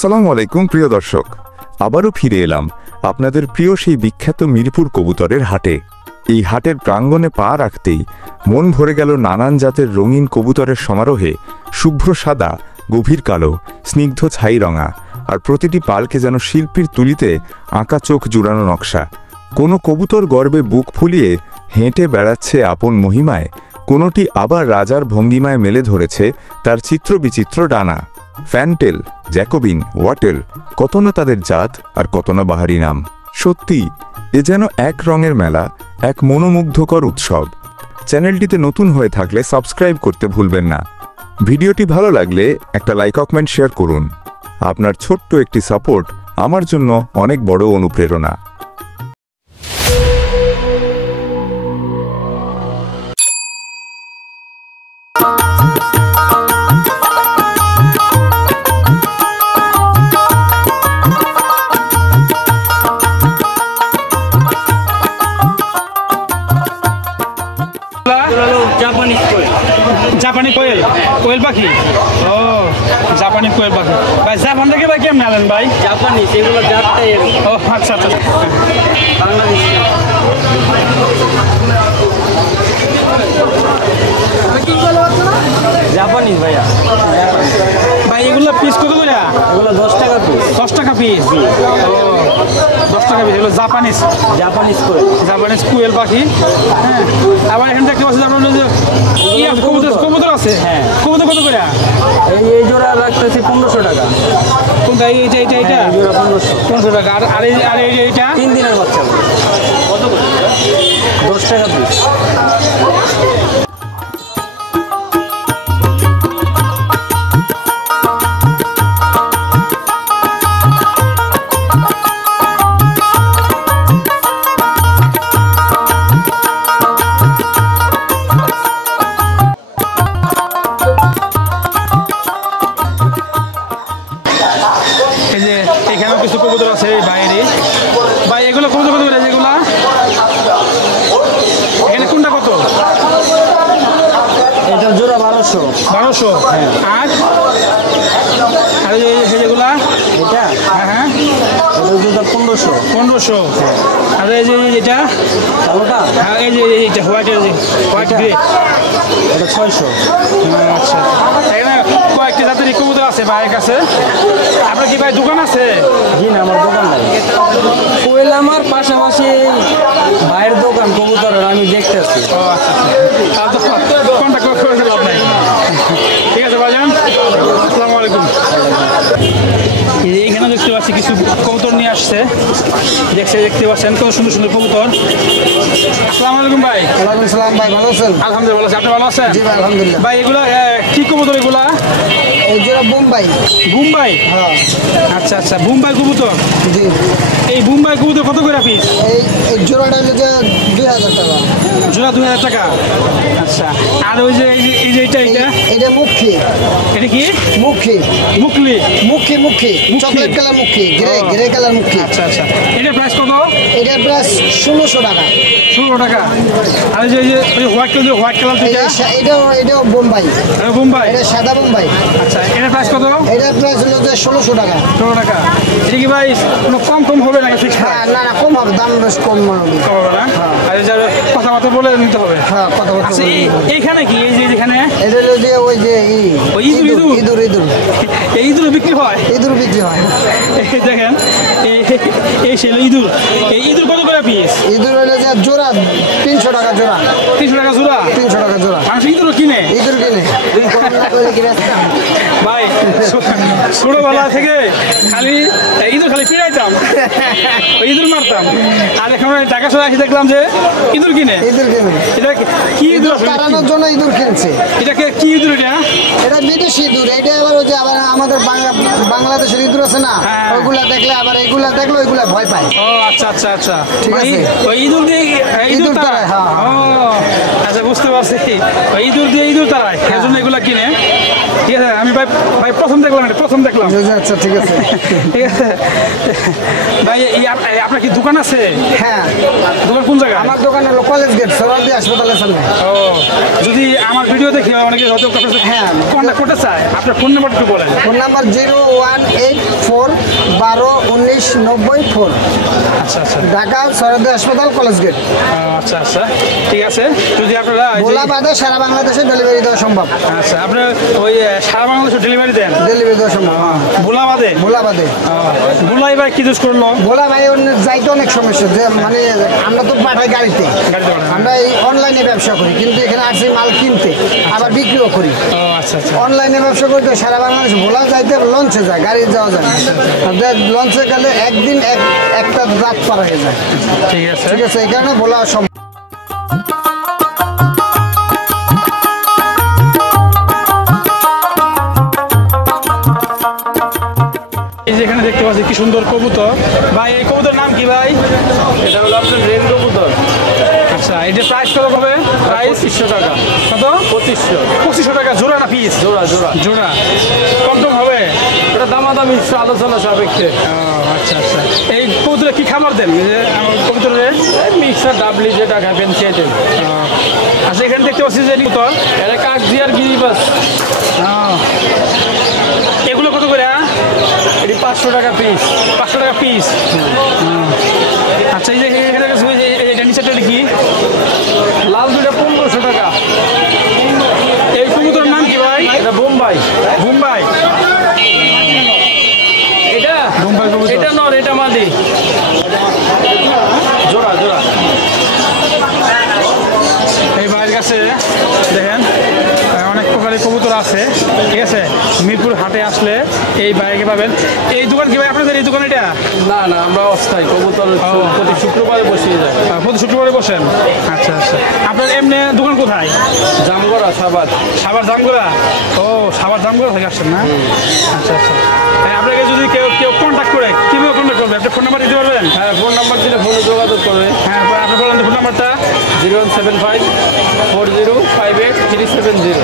আসসালামু আলাইকুম প্রিয় দর্শক, আবারও ফিরে এলাম আপনাদের প্রিয় সেই বিখ্যাত মিরপুর কবুতরের হাটে। এই হাটের প্রাঙ্গণে পা রাখতেই মন ভরে গেল নানান জাতের রঙিন কবুতরের সমারোহে। শুভ্র সাদা, গভীর কালো, স্নিগ্ধ ছাই রঙা, আর প্রতিটি পালকে যেন শিল্পীর তুলিতে আঁকা চোখ জুড়ানো নকশা। কোনো কবুতর গর্বে বুক ফুলিয়ে হেঁটে বেড়াচ্ছে আপন মহিমায়, কোনোটি আবার রাজার ভঙ্গিমায় মেলে ধরেছে তার চিত্র বিচিত্র ডানা। ফ্যান্টেল, জ্যাকোবিন, ওয়াটেল, কত না তাদের জাত আর কত না বাহারি নাম। সত্যি এ যেন এক রঙের মেলা, এক মনোমুগ্ধকর উৎসব। চ্যানেলটিতে নতুন হয়ে থাকলে সাবস্ক্রাইব করতে ভুলবেন না। ভিডিওটি ভালো লাগলে একটা লাইক কমেন্ট শেয়ার করুন। আপনার ছোট্ট একটি সাপোর্ট আমার জন্য অনেক বড় অনুপ্রেরণা। জাপানি কোয়েল, কোয়েল পাখি। ও জাপানি কোয়েল পাখি ভাই, জাপান থেকে ভাই কেমন আনেন ভাই? জাপানি সেগুলো জাতটাই ও আচ্ছা আচ্ছা, বাংলাদেশ জাপানি ভাইয়া। ভাই এগুলো পিস কত করে? এগুলো 10 টাকা পিস। 10 টাকা পিস। ও 10 টাকা পিস। এগুলো জাপানিজ জাপানিজ করে জাপানিজ কোয়েল পাখি। হ্যাঁ, আবার এখানে দেখতে পাচ্ছি আপনার কবুতর, কবুতর আছে। হ্যাঁ। কবুতর কত করে? এই জোড়া রাখতেছি 1500 টাকা। কোনটা? এইটা এইটা এইটা এই জোড়া 1500। 1500 টাকা। আর এইটা 3 দিনের বাচ্চা কত করে? 10 টাকা পিস। এই যে এখানেও কিছু কবুতর আছে বাইরে। ভাই এগুলো কবুতর কত করে? যেগুলা এখানে কোনটা কত? এটা জোড়া 1200। 1200। হ্যাঁ। আর যেগুলা এটা হ্যাঁ হ্যাঁ এটা জোড়া 1500। 1500। আর এই যে এটা কালোটা হ্যাঁ, এই যে এইটা হোয়াইটের, হোয়াইট গ্রে, এটা 600। আচ্ছা। এখানে কয়েকটি জাতের কবুতর আছে ভাইয়ের কাছে। আপনার কি ভাই দোকান আছে? জি না, আমার দোকান নাই। কোয়েল আমার পাশাপাশি ভাইয়ের দোকান কবুতরের, আমি দেখতেছি। ও আচ্ছা আচ্ছা, তাহলে তো কন্ট্যাক্ট করে দেবো আপনার। ঠিক আছে ভাইজান, আসসালামু আলাইকুম। এখানে দেখতে পাচ্ছি কিছু কবুতর নিয়ে আসছে। দেখতে পাচ্ছেন কত সুন্দর সুন্দর কবুতর। আসসালামু আলাইকুম ভাই। ওয়ালাইকুম আসসালাম ভাই, ভালো আছেন? আলহামদুলিল্লাহ ভালো আছি, আপনি ভালো আছেন? জি ভাই, আলহামদুলিল্লাহ। ভাই এগুলা কি কবুতর এগুলা? এই জোড়া বোম্বাই। বুম্বাই? হ্যাঁ। আচ্ছা আচ্ছা, বুম্বাই কবুতর। জি। এই বুম্বাই কবুতর কত করে পিস? এই জোড়াটা হলো যে 2000 টাকা। জোড়া 2000 টাকা। আচ্ছা, আর ওই যে এই যে এটা এটা মুখী। এটা কি? মুখী মুকলি? মুখী মুখী চকলেট কালার মুখী, গ্রে কালার মুখী। আচ্ছা আচ্ছা, এটার প্রাইস কত? এটার প্রাইস 1600 টাকা। 16 টাকা। আর এই যে হোয়াইট কালার যেটা? এটাও বোম্বাই। বুম্বাই? এটা সাদা বোম্বাই। আচ্ছা, এটার প্রাইস কত? এটার প্রাইস হলো যে 1600 টাকা। 16 টাকা। এটা কি ভাই কোনো কম হবে নাকি ফিক্স? হ্যাঁ, না না, কম হবে, দাম বেশ কম হবে। কম হবে না? আর এই যে কথাবার্তা বলে নিতে হবে। হ্যাঁ, কথাবার্তা আচ্ছা, এইখানে কি এই যে যেখানে এটা হলো যে ওই যে ওই ইঁদুর এই ইঁদুর বিক্রি হয়? ইঁদুর বিক্রি হয়। এই দেখেন, এই ছিল ইঁদুর। এই ইঁদুর কত করে পিস? ইঁদুর হলো যে জোড়া 300 টাকা জোড়া। 300 টাকা জোড়া? 300 টাকা জোড়া। মানুষ ইঁদুর কিনে? ইঁদুর কিনে ভাই ছোটবেলা থেকে খালি ইঁদুর খালি পিড়াইতাম, ইঁদুর মারতাম। আর এখন টাকা সরে আসি দেখলাম যে ইঁদুর কিনে। ইঁদুর কিনে। এটা কি ইঁদুর? তাড়ানোর জন্য ইঁদুর কিনছে। এটাকে কি ইঁদুর এটা? এটা বিদেশি ইঁদুর। এটা আবার ওই যে আবার আমাদের বাংলাদেশের ইঁদুর আছে না, হ্যাঁ। ওইগুলা দেখলে আবার এইগুলা দেখলে ওইগুলা ভয় পায়। ও আচ্ছা আচ্ছা আচ্ছা, ঠিক আছে। ওই ইঁদুর দিয়ে ইঁদুর তাড়ায়? হ্যাঁ। ও আচ্ছা, বুঝতে পারছি। ওই ইঁদুর দিয়ে ইঁদুর তাড়ায়, এই জন্য এগুলা কিনে। ঠিক আছে। আছে আমি ভাই ভাই প্রথম দেখলাম এটা প্রথম দেখলাম। আচ্ছা ঠিক আছে। ঠিক আছে ভাই আপনার কি দোকান আছে? হ্যাঁ দোকান কোন জায়গায়? আমার দোকান হলো কলেজ গেট সোহরাওয়ার্দী হাসপাতালের সামনে। ও যদি আমার ভিডিও দেখে অনেকে হয়তো হ্যাঁ কন্ট্যাক্ট করতে চায় আপনার ফোন নাম্বারটা একটু বলেন। Phone number 018412994। আচ্ছা আচ্ছা ঢাকা সোহরাওয়ার্দী হাসপাতাল কলেজ গেট। আচ্ছা আচ্ছা ঠিক আছে যদি আপনারা ভোলা বাদে সারা বাংলাদেশে ডেলিভারি দেওয়া সম্ভব। আচ্ছা আপনার ওই সারা বাংলাদেশে ডেলিভারি দেন? ডেলিভারি দেওয়া সম্ভব। ভোলা বাদে? ভোলা বাদে। ভোলা এবার কি দোষ করলো? ভোলা ভাই যাইতে অনেক সমস্যা যে মানে আমরা তো পাঠাই গাড়িতে, আমরা এই অনলাইনে ব্যবসা করি কিন্তু এখানে আসছি মাল কিনতে আবার বিক্রিও করি। আচ্ছা আচ্ছা অনলাইনে ব্যবসা করতে সারা বাংলাদেশ ভোলা যাইতে লঞ্চে যায়, গাড়ি যাওয়া যায় না। লঞ্চে গেলে একদিন একটা রাত পার হয়ে যায়। ঠিক আছে ঠিক আছে এই কারণে ভোলা সম্ভব। এই যে এখানে দেখতে পাচ্ছি কি সুন্দর কবুতর। ভাই এই কবুতর নাম কি ভাই? এটা হলো আপনার রেল কবুতর। আচ্ছা এটা প্রাইস কত হবে? প্রাইস 2500 টাকা। কত? 2500। 2500 টাকা জোড়া না পিস? জোড়া জোড়া জোড়া। কম টম হবে? এটা দামাদামি আলোচনা সাপেক্ষে। আচ্ছা আচ্ছা এই কবুতরে কি খাবার দেন? এই যে আমার কবুতরের মিক্সার ডাবলি যেটা খাবেন খেয়ে। আচ্ছা এখানে দেখতে পাচ্ছি যে কবুতর এটা কাকজিয়ার গিরিবাস। এগুলো কত করে? এটি 500 টাকা পিস। 500 টাকা পিস। আচ্ছা এই যে এখানে এটা নিচেটা কি? লাল দুইটা 1500 টাকা। এই কবুতরের নাম কি ভাই? এটা বোম্বাই। মুম্বাই। এটা বোম্বাই কবুতর। এটা নর এটা মাদি। জোড়া জোড়া। এই ভাইয়ের কাছে দেখেন অনেক প্রকারের কবুতর আছে। ঠিক আছে মিরপুর হাটে আসলে এই ভাইকে পাবেন। এই দোকান কি ভাই আপনাদের? এই দোকান এটা? না না আমরা অস্থায়ী কবুতর প্রতি শুক্রবারে বসিয়ে যাই। প্রতি শুক্রবারে বসেন? আচ্ছা আচ্ছা আপনার এমনি দোকান কোথায়? জামগড়া সাবাদ। সাভার জামগড়া? ও সাভার জামগড়া থেকে আসছেন না? আচ্ছা আচ্ছা আপনাকে যদি কেউ কেউ কন্ট্যাক্ট করে কীভাবে কন্ট্যাক্ট করবে? আপনি ফোন নাম্বার দিতে পারবেন? হ্যাঁ ফোন নাম্বার দিলে ফোনে যোগাযোগ করবে। হ্যাঁ আপনি বলেন ফোন নাম্বারটা। 017540583770।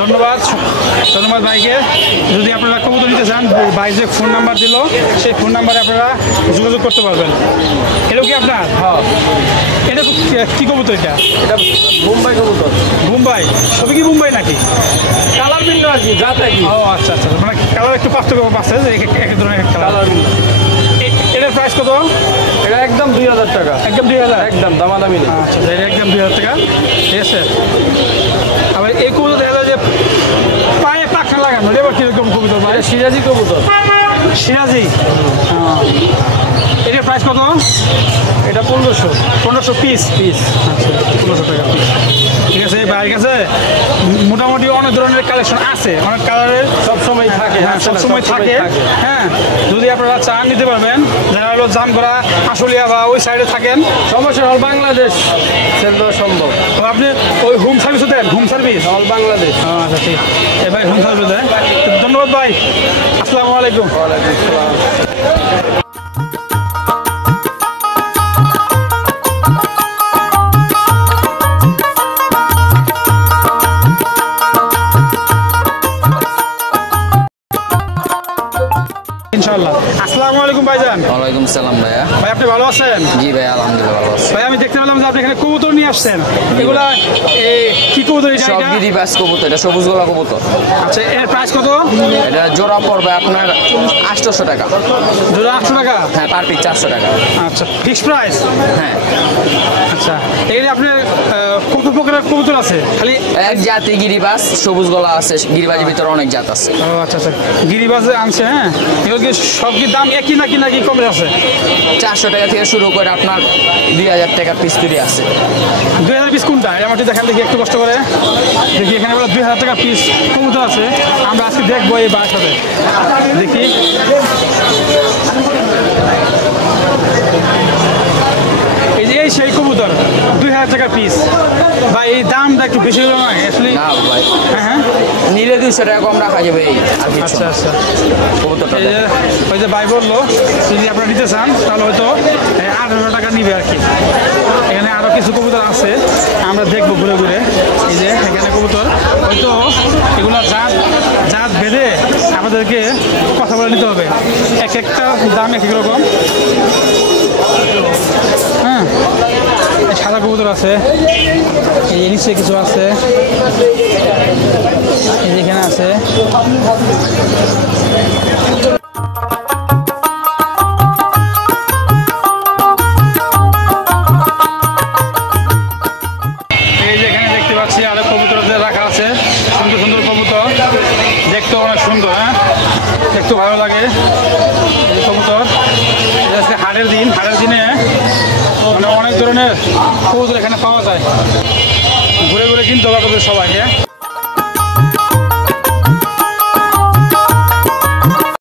ধন্যবাদ ধন্যবাদ ভাইকে। যদি আপনারা কবুতর নিতে চান ভাই যে ফোন নাম্বার দিল সেই ফোন নাম্বারে আপনারা যোগাযোগ করতে পারবেন। এটাও কি আপনার? হ্যাঁ এটা কী কবুতর? এটা এটা বোম্বাই কবুতর। মুম্বাই? সবই কি মুম্বাই নাকি? কালার ভিন্ন আর কি, জাত একই। ও আচ্ছা আচ্ছা মানে কালার একটু পার্থক্য আছে যে এক এক ধরনের কালার। কালার ভিন্ন। এটার প্রাইস কত? এটা একদম 2000 টাকা। একদম 2000? একদম দামাদামি নেই। আচ্ছা এটা একদম 2000 টাকা। ঠিক আছে আবার এই কবুতর দেখা যায় যে পায়ে পাখা লাগানো, এবার কীরকম কবুতর ভাই? এটা সিরাজি কবুতর। সিরাজি? এটার প্রাইস কত? এটা 1500। 1500 পিস? পিস। আচ্ছা 1500 টাকা পিস। ঠিক আছে ভাইয়ের কাছে মোটামুটি অনেক ধরনের কালেকশন আছে, অনেক কালারের সবসময় থাকে। হ্যাঁ সবসময় থাকে। হ্যাঁ যদি আপনারা চান নিতে পারবেন। যারা হলো জামগড়া আশুলিয়া বা ওই সাইডে থাকেন সমস্যা হল বাংলাদেশ সেল দেওয়া সম্ভব। তো আপনি ওই হোম সার্ভিসও দেন? Home service all Bangladesh. আচ্ছা ঠিক এ ভাই হোম সার্ভিস দেন। ধন্যবাদ ভাই। আসসালামু আলাইকুম। ওয়ালাইকুম আসসালাম। ইনশাআল্লাহ। আসসালামু আলাইকুম ভাইজান। ওয়ালাইকুম সালাম ভাইয়া। ভাই আপনি ভালো আছেন? জি ভাই আলহামদুলিল্লাহ ভালো আছি। ভাই আমি দেখতে পেলাম যে আপনি এখানে কবুতর নিয়ে আসছেন। এগুলা কি কবুতর এটা? সব গিরিবাস কবুতর, এটা সবুজ গলা কবুতর। আচ্ছা এর প্রাইস কত? এটা জোড়া পড়বে আপনার 800 টাকা। জোড়া 800 টাকা? হ্যাঁ পার পিস 400 টাকা। আচ্ছা ফিক্সড প্রাইস? হ্যাঁ আচ্ছা এখানে আপনার কত প্রকারের কবুতর আছে? খালি এক জাতি গিরিবাস, সবুজ গলা আছে। গিরিবাজের ভিতরে অনেক জাত আছে। ও আচ্ছা আচ্ছা গিরিবাজে আনছে। হ্যাঁ এগুলো কি সব কি দাম একই নাকি নাকি কমে আছে? 400 টাকা থেকে শুরু করে আপনার 2000 টাকা পিস তৈরি আছে। 2000 পিস কোনটা? আমাকে দেখান দেখি একটু কষ্ট করে দেখি। এখানে বলে 2000 টাকা পিস কবুতর আছে। আমরা আজকে দেখবো এই বাসাতে দেখি। এই যে এই সেই কবুতর 2000 টাকা পিস। ভাই এই দামটা একটু বেশি হলো না আসলে? না ভাই হ্যাঁ হ্যাঁ নিলে 200 টাকা কম রাখা যাবে এই আর কিছু আচ্ছা না। আচ্ছা কবুতরটা এই যে ওই যে ভাই বললো যদি আপনারা নিতে চান তাহলে হয়তো 1800 টাকা নিবে আর কি। এখানে আরও কিছু কবুতর আছে আমরা দেখবো ঘুরে ঘুরে। এই যে এখানে কবুতর হয়তো এগুলো জাত আপনাদেরকে কথা বলে নিতে হবে, এক একটা দাম এক এক রকম। হ্যাঁ, এই সাদা কবুতর আছে, এই যে নিচে কিছু আছে, এই যে এখানে আছে। এই যে এখানে দেখতে পাচ্ছি আরো কবুতরদের রাখা আছে, সুন্দর সুন্দর কবুতর, দেখতেও অনেক সুন্দর। হ্যাঁ, দেখতেও ভালো লাগে এই যে কবুতর। এটা আজকে হাটের দিন, হাটের দিনে মানে অনেক ধরনের কবুতর এখানে পাওয়া যায়। ঘুরে ঘুরে কিনতে হবে আপনাদের সবাইকে।